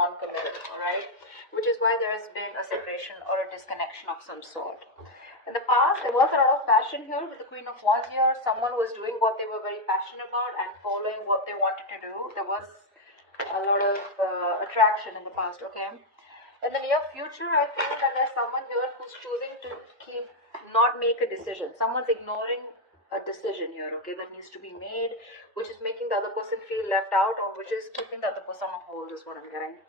non-committal, alright? Which is why there has been a separation or a disconnection of some sort. In the past, there was a lot of passion here with the Queen of Wands here. Someone was doing what they were very passionate about and following what they wanted to do. There was a lot of attraction in the past, okay? In the near future, I feel that there's someone here who's choosing to not make a decision. Someone's ignoring a decision here, okay, that needs to be made, which is making the other person feel left out, or which is keeping the other person on hold, is what I'm getting.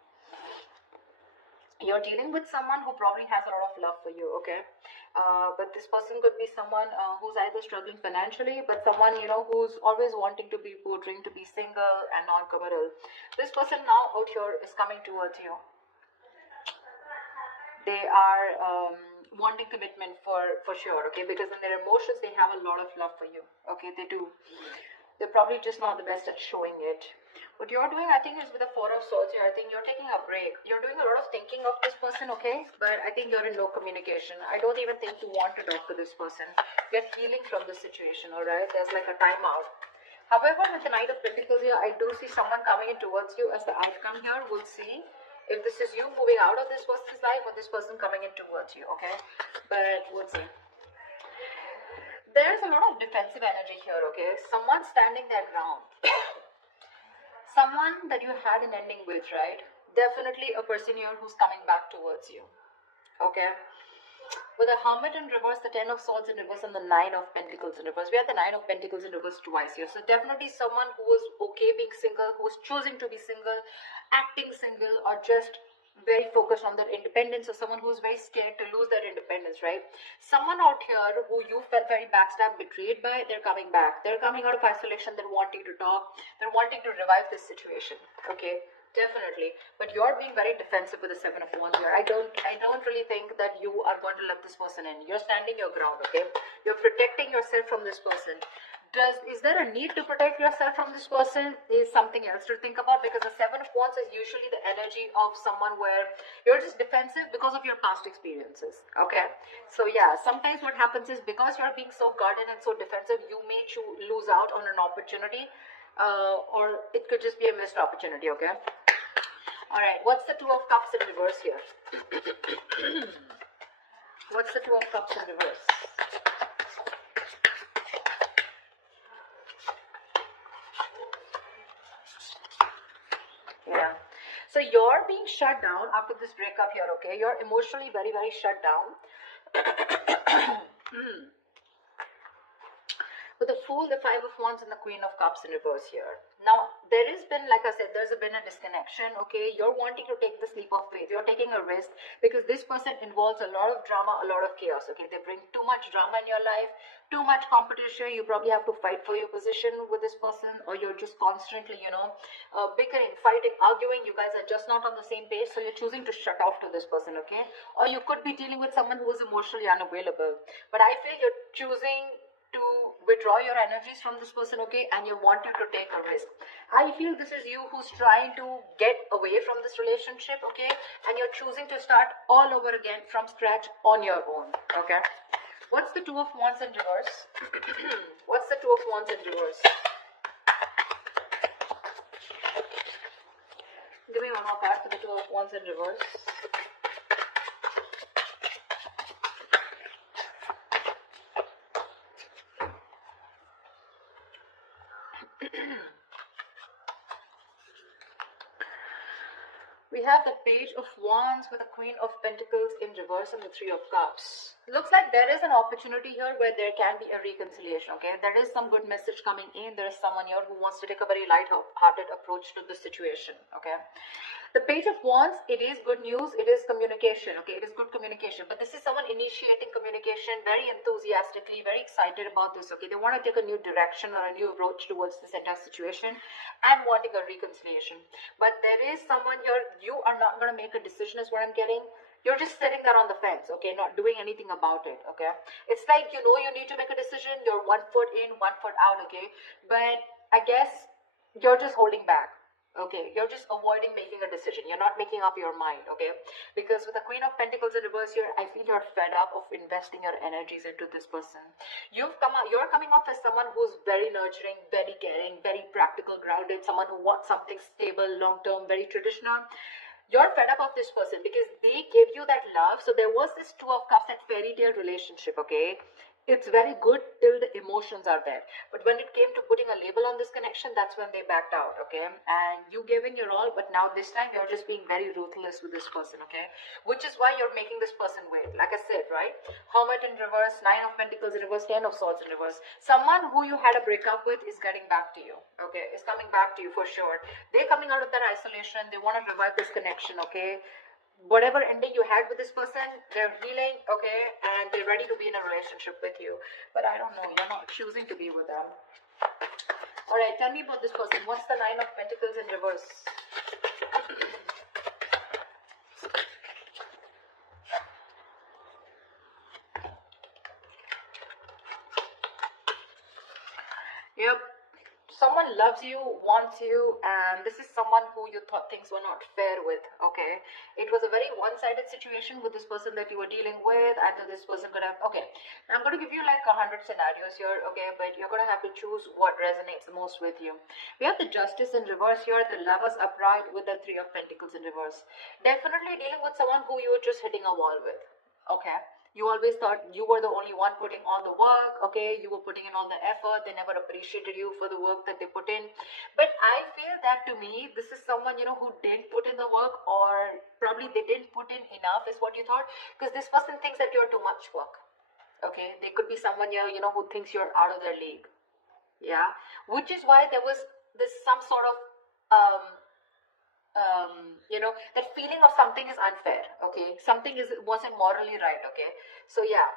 You're dealing with someone who probably has a lot of love for you, okay? But this person could be someone who's either struggling financially, but someone, you know, who's always wanting to be portraying to be single and non-committal. This person now out here is coming towards you. They are wanting commitment for sure, okay, because in their emotions they have a lot of love for you, okay, they do. They're probably just not the best at showing it. What you're doing, I think, is with the Four of Swords here. I think you're taking a break. You're doing a lot of thinking of this person, okay, but I think you're in no communication. I don't even think you want to talk to this person. You're healing from the situation, all right? There's like a timeout. However, with the Knight of Pentacles here, I do see someone coming in towards you as the outcome here. We'll see if this is you moving out of this person's life or this person coming in towards you, okay? But we'll see. There's a lot of defensive energy here, okay? Someone standing their ground. Someone that you had an ending with, right? Definitely a person here who's coming back towards you, okay? With the Hermit in reverse, the Ten of Swords in reverse, and the Nine of Pentacles in reverse. We have the Nine of Pentacles in reverse twice here. So definitely someone who is okay being single, who is choosing to be single, acting single, or just very focused on their independence, or someone who's very scared to lose their independence, right? Someone out here who you felt very backstabbed, betrayed by, they're coming back. They're coming out of isolation. They're wanting to talk. They're wanting to revive this situation, okay? Definitely. But you're being very defensive with the Seven of Wands here. I don't really think that you are going to let this person in. You're standing your ground, okay? You're protecting yourself from this person. Is there a need to protect yourself from this person is something else to think about, because the Seven of Wands is usually the energy of someone where you're just defensive because of your past experiences, okay? So yeah, sometimes what happens is because you're being so guarded and so defensive, you may lose out on an opportunity, or it could just be a missed opportunity, okay? Alright, what's the Two of Cups in reverse here? What's the Two of Cups in reverse? Yeah. So you're being shut down after this breakup here, okay? You're emotionally very, very shut down. With the Fool, the Five of Wands, and the Queen of Cups in reverse here. Now, there has been, like I said, there's been a disconnection, okay? You're wanting to take this leap of faith. You're taking a risk because this person involves a lot of drama, a lot of chaos, okay? They bring too much drama in your life, too much competition. You probably have to fight for your position with this person, or you're just constantly, you know, bickering, fighting, arguing. You guys are just not on the same page, so you're choosing to shut off to this person, okay? Or you could be dealing with someone who is emotionally unavailable. But I feel you're choosing to withdraw your energies from this person, okay, and you wanted to take a risk. I feel this is you who's trying to get away from this relationship, okay, and you're choosing to start all over again from scratch on your own, okay. What's the Two of Wands in reverse? What's the Two of Wands in reverse? Give me one more card for the Two of Wands in reverse. We have the Page of Wands with the Queen of Pentacles in reverse and the Three of Cups. Looks like there is an opportunity here where there can be a reconciliation, okay? There is some good message coming in. There is someone here who wants to take a very light-hearted approach to the situation, okay? The Page of Wands, it is good news. It is communication, okay? It is good communication. But this is someone initiating communication very enthusiastically, very excited about this, okay? They want to take a new direction or a new approach towards this entire situation and wanting a reconciliation. But there is someone here, you are not going to make a decision is what I'm getting. You're just sitting there on the fence, okay? Not doing anything about it, okay? It's like, you know, you need to make a decision. You're 1 foot in, 1 foot out, okay? But I guess you're just holding back. Okay, you're just avoiding making a decision. You're not making up your mind, okay? Because with the Queen of Pentacles in reverse here, I feel you're fed up of investing your energies into this person. You're coming off as someone who's very nurturing, very caring, very practical, grounded, someone who wants something stable, long-term, very traditional. You're fed up of this person because they gave you that love. So there was this Two of Cups, that fairy tale relationship, okay? It's very good till the emotions are there. But when it came to putting a label on this connection, that's when they backed out, okay? And you gave in your all, but now this time you're just being very ruthless with this person, okay? Which is why you're making this person wait. Like I said, right? Hermit in reverse, Nine of Pentacles in reverse, Ten of Swords in reverse. Someone who you had a breakup with is getting back to you, okay? Is coming back to you for sure. They're coming out of that isolation. They want to revive this connection, okay? Whatever ending you had with this person, they're healing, okay, and they're ready to be in a relationship with you. But I don't know, you're not choosing to be with them. All right, tell me about this person. What's the Nine of Pentacles in reverse? Yep. Someone loves you, wants you, and this is someone who you thought things were not fair with, okay? It was a very one-sided situation with this person that you were dealing with. Either this person could have, okay, I'm going to give you like 100 scenarios here, okay? But you're going to have to choose what resonates the most with you. We have the Justice in reverse here, the Lovers upright with the Three of Pentacles in reverse. Definitely dealing with someone who you were just hitting a wall with, okay? You always thought you were the only one putting all the work, okay? You were putting in all the effort. They never appreciated you for the work that they put in. But I feel that to me, this is someone, you know, who didn't put in the work, or probably they didn't put in enough is what you thought. Because this person thinks that you're too much work, okay? They could be someone here, you know, who thinks you're out of their league, yeah? Which is why there was this some sort of, you know, that feeling of something is unfair, okay? Something wasn't morally right, okay? So yeah,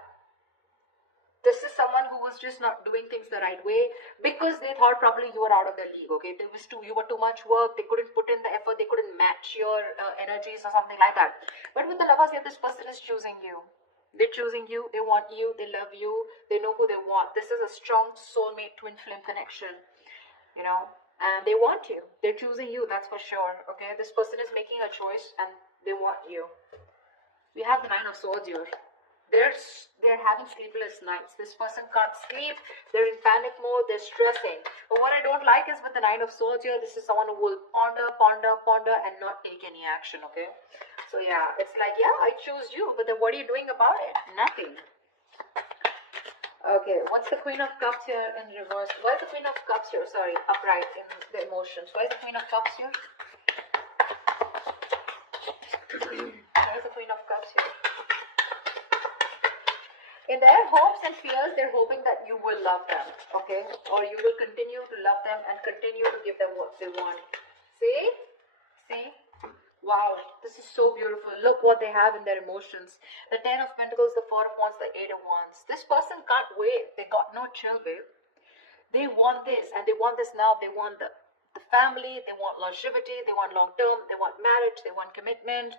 this is someone who was just not doing things the right way because they thought probably you were out of their league, okay? You were too much work. They couldn't put in the effort. They couldn't match your energies or something like that. But with the Lovers here, this person is choosing you. They're choosing you. They want you. They love you. They know who they want. This is a strong soulmate twin flame connection, you know, and they want you. They're choosing you, that's for sure, okay? This person is making a choice and they want you. We have the Nine of Swords here. They're having sleepless nights. This person can't sleep. They're in panic mode. They're stressing. But what I don't like is with the Nine of Swords here, this is someone who will ponder and not take any action, okay? So yeah, it's like, yeah, I choose you, but then what are you doing about it? Nothing. Okay, what's the Queen of Cups here in reverse? Why is the Queen of Cups here? Sorry, upright in the emotions. Why is the Queen of Cups here? Why is the Queen of Cups here? In their hopes and fears, they're hoping that you will love them, okay? Or you will continue to love them and continue to give them what they want. See? See? Wow, this is so beautiful. Look what they have in their emotions. The Ten of Pentacles, the Four of Wands, the Eight of Wands. This person can't wait. They got no chill, babe. They want this, and they want this now. They want the family. They want longevity. They want long term. They want marriage. They want commitment.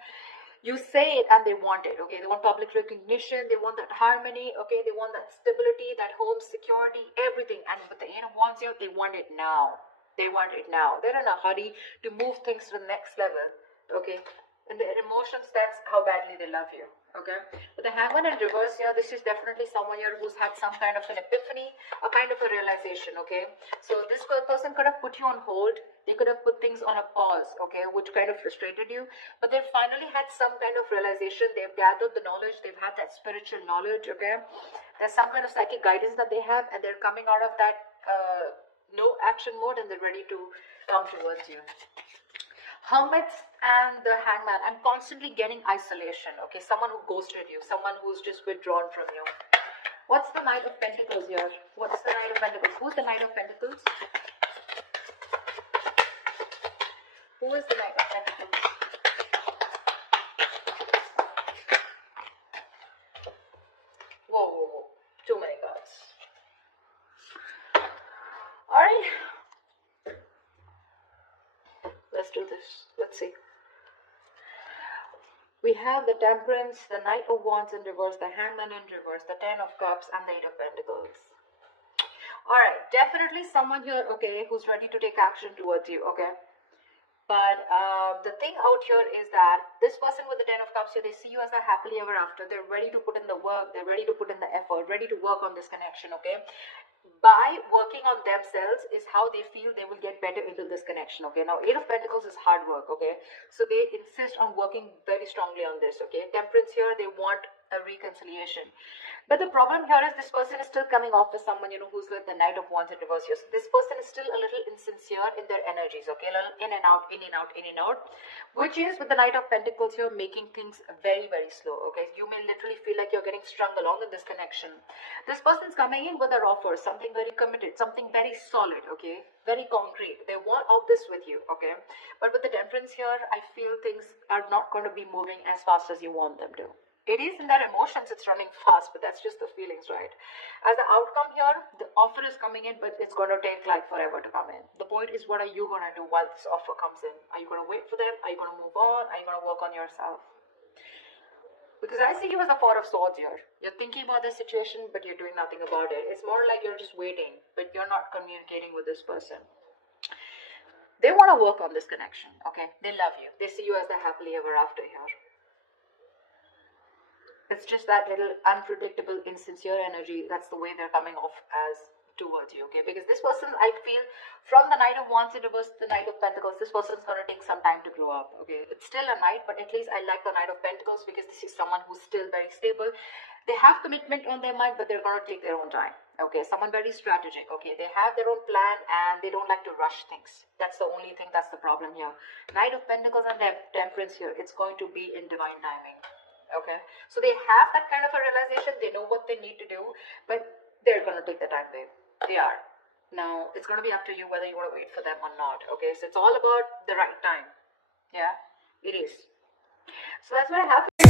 You say it and they want it, okay? They want public recognition. They want that harmony, okay? They want that stability, that home security, everything. And with the Eight of Wands here, they want it now. They want it now. They're in a hurry to move things to the next level, okay? And their emotions, that's how badly they love you, okay? But the Hangman in reverse here, this is definitely someone here who's had some kind of an epiphany, a kind of a realization, okay? So this person could have put you on hold. They could have put things on a pause, okay, which kind of frustrated you. But they finally had some kind of realization. They've gathered the knowledge. They've had that spiritual knowledge, okay? There's some kind of psychic guidance that they have, and they're coming out of that no action mode, and they're ready to come towards you. Hermits and the Hangman. I'm constantly getting isolation, okay? Someone who ghosted you. Someone who's just withdrawn from you. What's the Knight of Pentacles here? What's the Knight of Pentacles? Who's the Knight of Pentacles? Who is the Knight of Pentacles? Whoa, whoa, whoa. Too many cards. Alright. Let's do this. Let's see. We have the Temperance, the Knight of Wands in reverse, the Hangman in reverse, the Ten of Cups, and the Eight of Pentacles. Alright, definitely someone here, okay, who's ready to take action towards you, okay? But the thing out here is that this person with the Ten of Cups here, they see you as a happily ever after. They're ready to put in the work. They're ready to put in the effort, ready to work on this connection, okay? By working on themselves is how they feel they will get better into this connection, okay? Now, Eight of Pentacles is hard work, okay? So they insist on working very strongly on this, okay? Temperance here, they want a reconciliation. But the problem here is this person is still coming off as someone, who's with the Knight of Wands in reverse here. So this person is still a little insincere in their energies, okay? A little in and out, in and out, in and out. Which is with the Knight of Pentacles here making things very, very slow, okay? You may literally feel like you're getting strung along in this connection. This person's coming in with their offer, something very committed, something very solid, okay? Very concrete. They want all this with you, okay? But with the Temperance here, I feel things are not going to be moving as fast as you want them to. It is in their emotions, it's running fast, but that's just the feelings, right? As the outcome here, the offer is coming in, but it's going to take like forever to come in. The point is, what are you going to do while this offer comes in? Are you going to wait for them? Are you going to move on? Are you going to work on yourself? Because I see you as the Four of Swords here. You're thinking about this situation, but you're doing nothing about it. It's more like you're just waiting, but you're not communicating with this person. They want to work on this connection, okay? They love you. They see you as the happily ever after here. It's just that little unpredictable, insincere energy. That's the way they're coming off as towards you, okay? Because this person, I feel, from the Knight of Wands in reverse to the Knight of Pentacles, this person's going to take some time to grow up, okay? It's still a knight, but at least I like the Knight of Pentacles because this is someone who's still very stable. They have commitment on their mind, but they're going to take their own time, okay? Someone very strategic, okay? They have their own plan and they don't like to rush things. That's the only thing, that's the problem here. Knight of Pentacles and Temperance here, it's going to be in divine timing. Okay, so they have that kind of a realization. They know what they need to do, but they're going to take the time, babe. They are. Now, it's going to be up to you whether you want to wait for them or not. Okay, so it's all about the right time. Yeah, it is. So that's what I have.